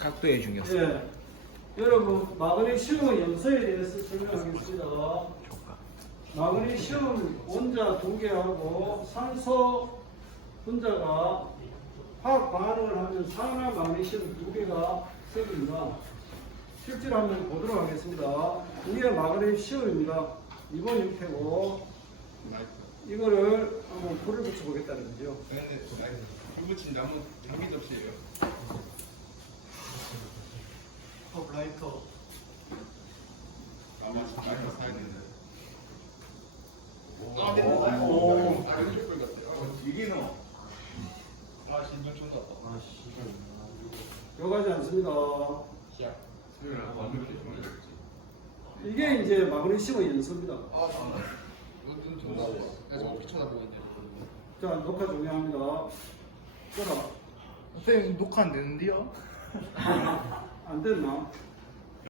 각도의 중요성. 예. 여러분 마그네슘의 염소에 대해서 설명하겠습니다. 마그네슘 원자 두 개하고 산소 분자가 화학 반응을 하면 산화 마그네슘 두 개가 생깁니다. 실제로 한번 보도록 하겠습니다. 이게 마그네슘입니다. 이번 형태고 이거를 한번 불을 붙여 보겠다는 거죠. 네 네. 불 붙인 나무 장비 접시예요. 라이터. 아마 라이터 사야 되는데. 오. 아, 됐네. 오. 아, 이거 줄 같아요. 이게 너. 아, 신경 좀 났다. 들어가지 않습니다. 시작. 수요일 완전 이렇게 이게 이제 마그네슘의 연소입니다. 아, 좀 쳐다보고 있는데. 자, 녹화 종료합니다. 끄라. 선생님 녹화 안 되는데요? 안 됐나?